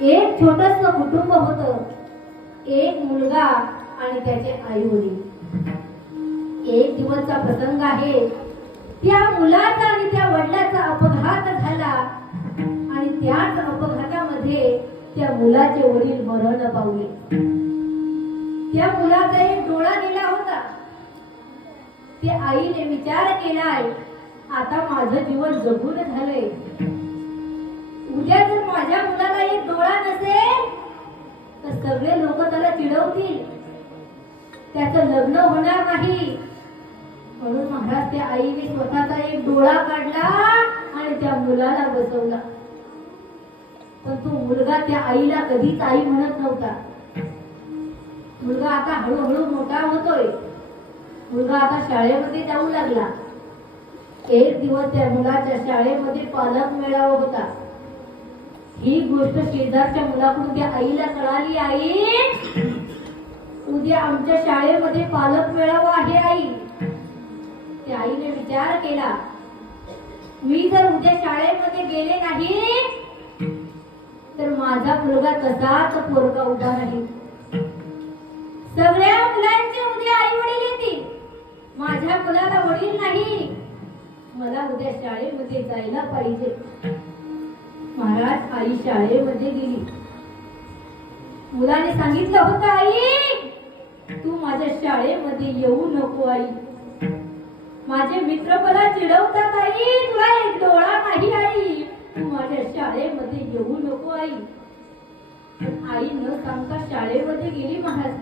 एक छोटस कुटुंब होतं. एक मुलगा आणि त्याचे आई वडील. एक दिवसचा प्रसंग आहे. त्या मुलाचा आणि त्या वडिलाचा अपघात झाला आणि त्याच अपघातामध्ये त्या मुलाचे वडील मरण पावले. त्या मुलाचा एक डोळा गेला होता. त्या आईने विचार केलाय, आता माझं जीवन जगून झालंय. उद्या जर माझ्या मुलाला एक डोळा नसेल तर सगळे लोक त्याला चिडवतील, त्याचं लग्न होणार नाही. म्हणून महाराज त्या आईने स्वतःचा एक डोळा काढला आणि त्या मुलाला बसवला. पण तो मुलगा त्या आईला कधीच आई म्हणत नव्हता. मुलगा आता हळूहळू मोठा होतोय. मुलगा आता शाळेमध्ये जाऊ लागला. एक दिवस त्या मुलाच्या शाळेमध्ये पालक मेळावा होता. ही गोष्ट शेजारच्या मुलाकडून त्या आईला कळाली. आई, उद्या आमच्या शाळेमध्ये पालक मेळावा आहे आई. त्या आईने विचार केला, मी जर उद्या शाळेमध्ये गेले नाही तर माझा मुलगा तसाच पोरगा उभा राहील. सगळ्या मुलांचे उद्या आई वडील येतील, माझ्या मुलाला वडील नाही. मला उद्या शाळेमध्ये जायला पाहिजे. महाराज, आई शाळेमध्ये गेली. मुलाने सांगितलं होतं, आई तू माझ्या शाळेमध्ये येऊ नको आई. माझे मित्र मला चिडवतात आई, तुला एक डोळा नाही आई, तू माझ्या शाळेमध्ये येऊ नको आई. पण आई न सांगता शाळेमध्ये गेली. महाराज,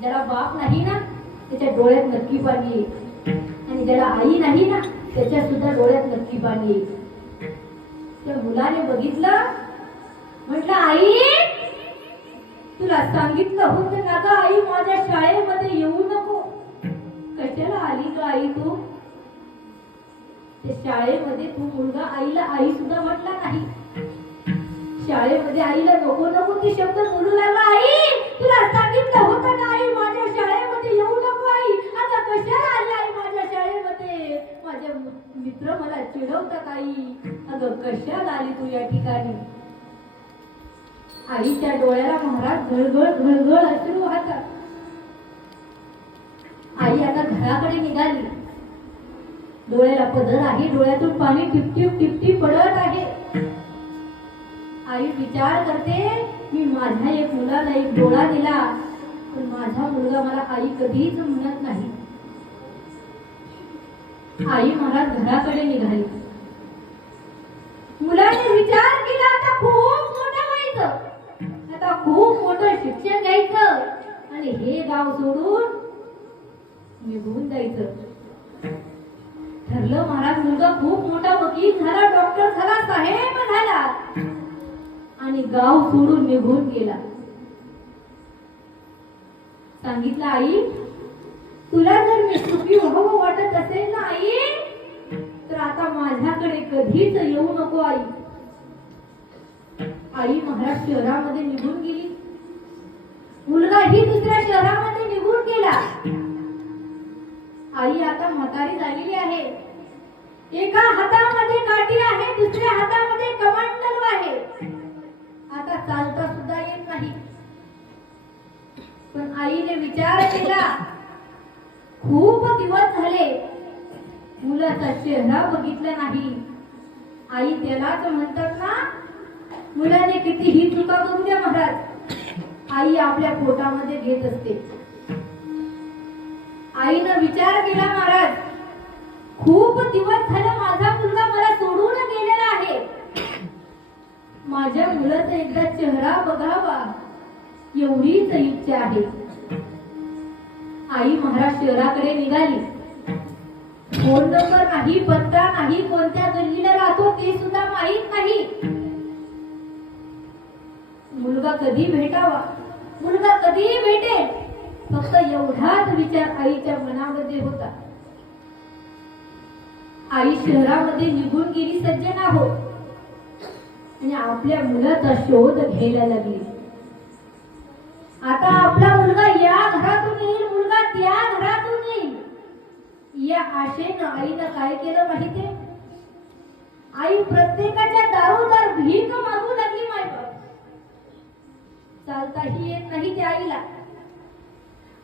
ज्याला बाप नाही ना त्याच्या डोळ्यात नक्की पाणी येईल, आणि ज्याला आई नाही ना त्याच्या सुद्धा डोळ्यात नक्की पाणी येईल. त्या मुलाने बघितलं, म्हटलं, आई तुला सांगितलं होतं ना ग आई माझ्या शाळेमध्ये येऊ नको, कशाला आली ग आई तू? त्या शाळेमध्ये तू मुलगा आईला आई सुद्धा म्हटला नाही. शाळेमध्ये आईला नको नको ते शब्द बोलू लागला. आई तुला सांगितलं होतं ना आई माझ्या शाळेमध्ये येऊ नको आई, आता कशाला आली आई माझ्या शाळेमध्ये? माझे मित्र मला चिडवतात आई, अगं कशाला आली तू या ठिकाणी? आईच्या डोळ्याला महाराज घळघळ घळघळ अश्रू वाहतात. आई आता घराकडे निघाली. डोळ्याला पदर आहे, डोळ्यातून पाणी टिपटिप टिपटिप पडत आहे. आई विचार करते, मी माझ्या एक मुलाला एक डोळा दिला, पण माझा मुलगा मला आई कधीच म्हणत नाही. आई महाराज घराकडे निघाली. मुलाने विचार केला, आता खूप मोठं व्हायचं, आता खूप मोठं शिक्षण घ्यायचं आणि हे गाव सोडून निघून जायचं. ठरलं महाराज, मुलगा खूप मोठा वकील झाला, डॉक्टर झाला, साहेब झाला आणि गाव सोडून निघून गेला. सांगितलं, आई तुला जर मी सुखी व्हावं वाटत असेल ना आई, तर आता माझ्याकडे कधीच येऊ नको आई. आई महाराज शहरामध्ये निघून गेली. मुलगाही दुसऱ्या शहरामध्ये निघून गेला. आई आता म्हातारी झालेली आहे. एका हातामध्ये काठी आहे, दुसऱ्या हातामध्ये कमंडलू आहे. आता चालता सुद्धा येत नाही. पण आईने विचार केला, खूप दिवस झाले मुलाचा चेहरा बघितला नाही. आई त्यालाच म्हणतात ना, मुलाने कितीही चुका करू द्या महाराज, आई आपल्या पोटामध्ये घेत असते. आईनं विचार केला, महाराज खूप दिवस झाले माझा मुलगा मला सोडून गेलेला आहे, माझ्या मुलाचा एकदा चेहरा बघावा एवढीच इच्छा आहे. आई महाराज शहराकडे निघाली. फोन नंबर नाही, पत्ता नाही, कोणत्या गल्लीला राहतो ते सुद्धा माहित नाही. मुलगा कधी भेटावा, मुलगा कधी भेटेल, फक्त एवढाच विचार आईच्या मनामध्ये होता. आई शहरामध्ये निघून गेली सज्जना हो, आणि आपल्या मुलाचा शोध घ्यायला लागली. आता आपला मुलगा या घरातून येईल, मुलगा त्या घरातून येईल, या आशेनं आईनं काय केलं माहितीये? आई प्रत्येकाच्या दारोदार भीक मागू लागली. मायबाप चालताही येत नाही त्या आईला.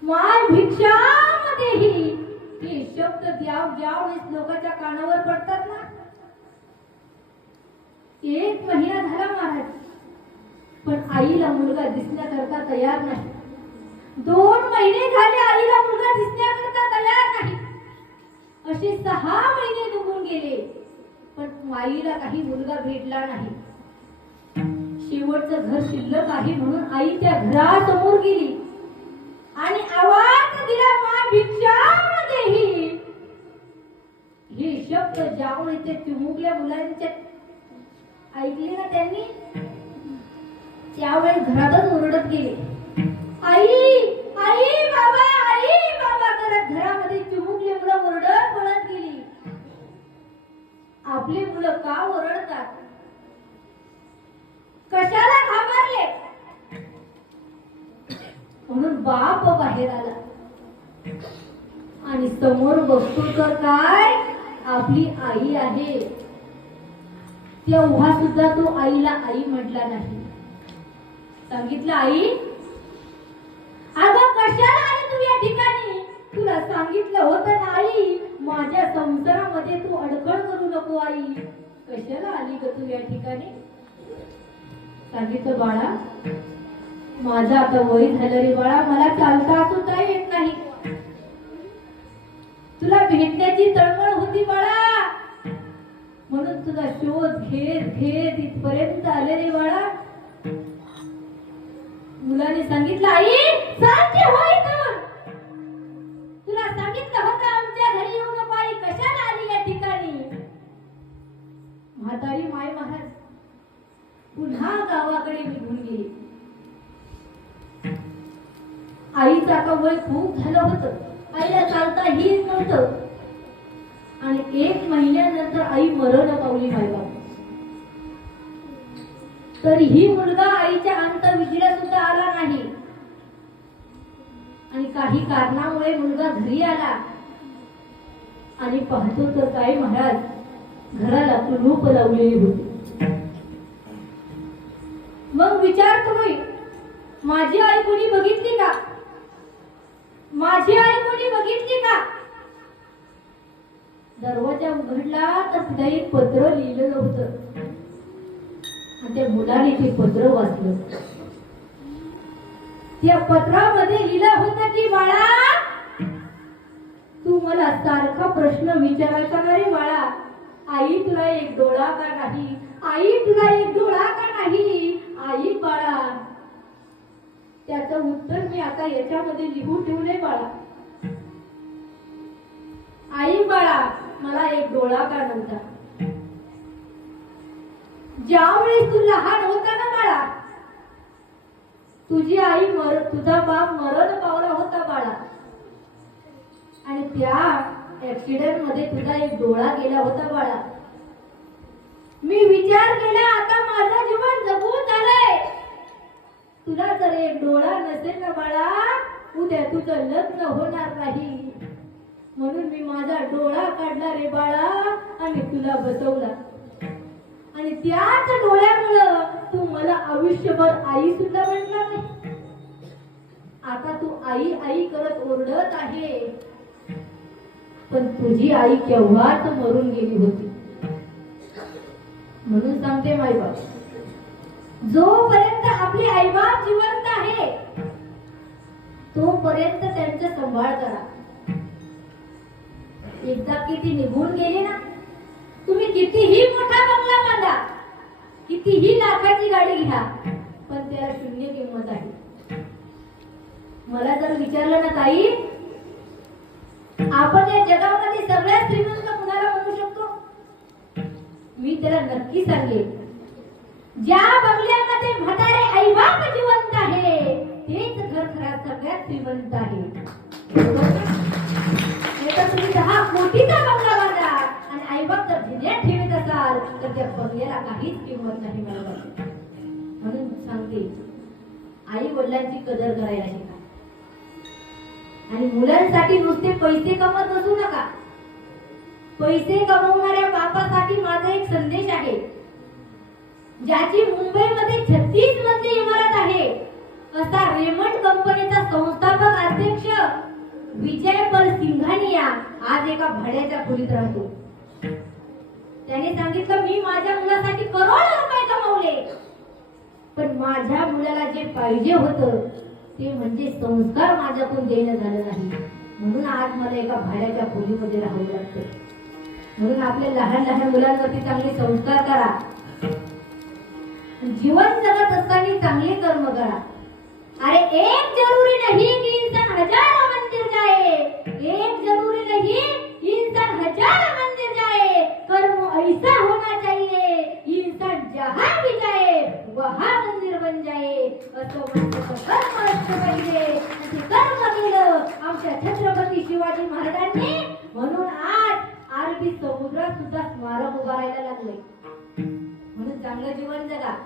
माय भिक्षामध्येही हे शब्द ज्यावेळेस लोकांच्या कानावर पडतात ना, 1 महिना झाला महाराज, पण आईला मुलगा दिसण्याकरता तयार नाही. 2 महिने झाले आईला मुलगा दिसण्याकरता तयार नाही. असे 6 महिने निघून गेले, पण आईला काही मुलगा भेटला नाही. शेवटचं घर शिल्लक आहे म्हणून आई त्या घरासमोर गेली आणि आवाज दिला, मा भिक्षामध्येही. हे शब्द ज्यावेळी ते चिमुकल्या मुलांच्या ऐकले ना त्यांनी, त्यावेळी घरातच ओरडत गेले, आई आई बाबा करत घरामध्ये चिमुकली मुलं ओरडत पळत गेली. आपली मुलं का ओरडतात, कशाला घाबरले, म्हणून बाप बाहेर आला आणि समोर बघतो तर काय, आपली आई आहे. तेव्हा सुद्धा तो आईला आई म्हटला नाही. सांगितलं, आई अगं कशाला आली तू या ठिकाणी, तुला सांगितलं होतं ना आई, माझ्या संसारामध्ये तू अडखळ करू नको आई, कशाला आली ग तू या ठिकाणी. सांगितलं, बाळा माझं आता वय झालं रे बाळा, मला चालता सुद्धा येत नाही. तुला भेटण्याची तळमळ होती बाळा, म्हणून तुझा शोध घेत इथपर्यंत आले रे बाळा. मुलाने सांगितलं, आई सांगते होय तर, तुला सांगितलं होतं आमच्या घरी येऊ नको आई, कशाला आली या ठिकाणी. म्हातारी माय महाराज पुन्हा गावाकडे निघून गेली. आईचं आता वय खूप झालं होतं, आईला चालताही नव्हतं आणि 1 महिन्यानंतर आई मरण पावली मायबाप. तरीही मुलगा आईच्या अंतविधीला सुद्धा आला नाही आणि काही कारणामुळे मुलगा घरी आला आणि पाहतो तर काय महाराज, घराला कुलूप लावलेली होती. मग विचार करू, माझी आई कोणी बघितली का, माझी आई कोणी बघितली का. दरवाजा उघडला तर तिथे एक पत्र लिहिलेलं होतं आणि त्या मुलाने ते पत्र वाचलं. त्या पत्रामध्ये लिहिलं होतं की, बाळा तू मला सारखा प्रश्न विचारायचा ना रे बाळा, आई तुला एक डोळा का नाही, आई तुला एक डोळा का नाही, आई बाळा. त्याचं उत्तर मी आता याच्यामध्ये लिहून ठेवले बाळा. आई बाळा मला एक डोळा का नव्हता. ज्यावेळेस तू लहान होता ना बाळा, तुझी आई तुझा बाप मरण पावला होता बाळा आणि त्या ऍक्सिडेंट मध्ये तुझा एक डोळा गेला होता बाळा. मी विचार केला आता माझं जीवन जगून झालंय, तुला जर एक डोळा नसेल ना बाळा, उद्या तुझं लग्न होणार नाही, म्हणून मी माझा डोळा काढला रे बाळा आणि तुला बसवला आणि त्याच डोळ्यामुळं तू मला आयुष्यभर आई सुद्धा म्हटला नाही. आता तू आई आई करत ओरडत आहे, पण तुझी आई केव्हाच मरून गेली होती. म्हणून सांगते मायबाप, जोपर्यंत आपली आईबाप जिवंत आहे तोपर्यंत त्यांचा सांभाळ करा. एकदा की ती निघून गेली ना, तुम्ही कितीही मोठा बंगला बांधा, कितीही लाखाची गाडी घ्या, पण त्याला शून्य किंमत आहे. मला जर विचारलं ना ताई, आपण या जगामध्ये सगळ्यात श्रीमंत कुणाला म्हणू शकतो, मी त्याला नक्की सांगेन, ज्या बंगल्यामध्ये म्हातारे आईबाप जिवंत आहे तेच घर खरं सगळ्यात श्रीमंत आहे. तुम्ही 10 कोटीचा बंगला बांधा आणि आईबाप जर धिण्यात ठेवत असाल तर त्या बंगल्याला काहीच किंमत नाही. म्हणून सांगते, आई वडिलांची कदर करायला शिका आणि मुलांसाठी नुसते पैसे कमवत बसू नका. पैसे कमवणाऱ्या बापासाठी माझा एक संदेश आहे. ज्याची मुंबईमध्ये 36 मजली इमारत आहे, तसा रेमंड कंपनीचा संस्थापक अध्यक्ष विजय पल सिंघानिया आज एका भाड्याच्या खोलीत राहतो. त्याने सांगितलं, मी माझ्या मुलासाठी करोडो रुपये कमवले, पण माझ्या मुलाला जे पाहिजे होतं ते म्हणजे संस्कार माझ्याकडून देणं झालं नाही, म्हणून आज मला एका भाड्याच्या खोलीमध्ये राहावं लागतं. म्हणून आपल्या लहान लहान मुलांवरती चांगले संस्कार करा. जीवन जगत असताना चांगले कर्म करा. अरे एक जरूरी नहीं कि इंसान हजारों मंदिर जाए, एक जरूरी नहीं इंसान हजारों मंदिर जाए, कर्म ऐसा होना चाहिए इंसान जहां भी जाए वहां मंदिर बन जाए. असं म्हणतं कर्म असलं पाहिजे. ते कर्म केलं आमच्या छत्रपती शिवाजी महाराजांनी, म्हणून आज अरबी समुद्रात सुद्धा स्मारक उभारायला लागले. म्हणून चांगलं जीवन जगा,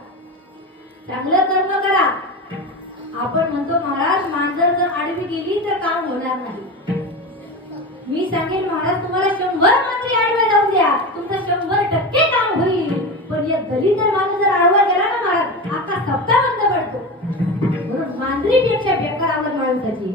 चांगलं कर्म करा. आपण म्हणतो महाराज मांजर जर आडवी गेली तर काम होणार नाही. मी सांगेन महाराज तुम्हाला 100 मांजरी आडव्या जाऊन द्या, तुमचं 100% काम होईल. पण या दलिंदर माणूस जर आडवा गेला ना महाराज, अख्खा सप्ताह बंद पडतो. म्हणून मांजरीपेक्षा बेकार आवड माणसाची.